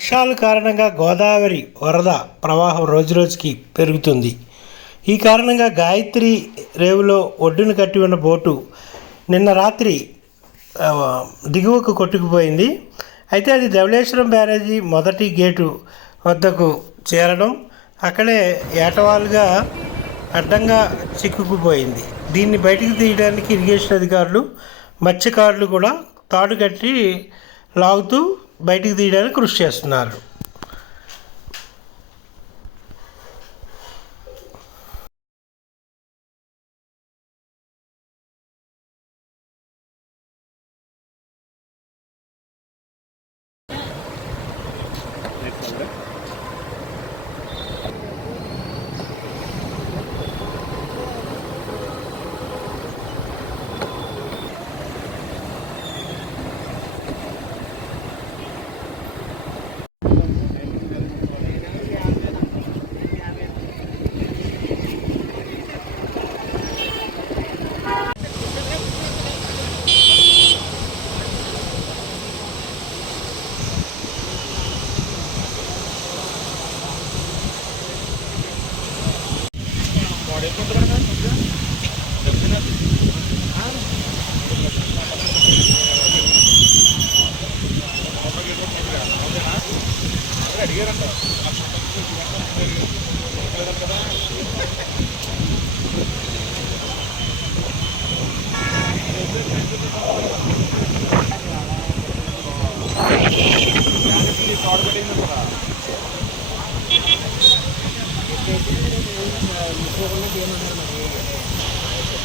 వర్షాల కారణంగా గోదావరి వరద ప్రవాహం రోజురోజుకి పెరుగుతుంది. ఈ కారణంగా గాయత్రి రేవులో ఒడ్డున కట్టి ఉన్న బోటు నిన్న రాత్రి దిగువకు కొట్టుకుపోయింది. అయితే అది ధవళేశ్వరం బ్యారేజీ మొదటి గేటు వద్దకు చేరడం అక్కడే ఏటవాలుగా అడ్డంగా చిక్కుకుపోయింది. దీన్ని బయటికి తీయడానికి ఇరిగేషన్ అధికారులు మత్స్యకారులు కూడా తాడు కట్టి లాగుతూ బయటికి తీయడానికి కృషి చేస్తున్నారు Thank you. ഷോർട്ട് കട്ടിങ് നിൽക്കുന്നതാണ് ಇದು ಏನಾದ್ರೂ ಡಿಮ್ಯಾಂಡ್ ಮಾಡ್ಲಿ ಆಯಿತು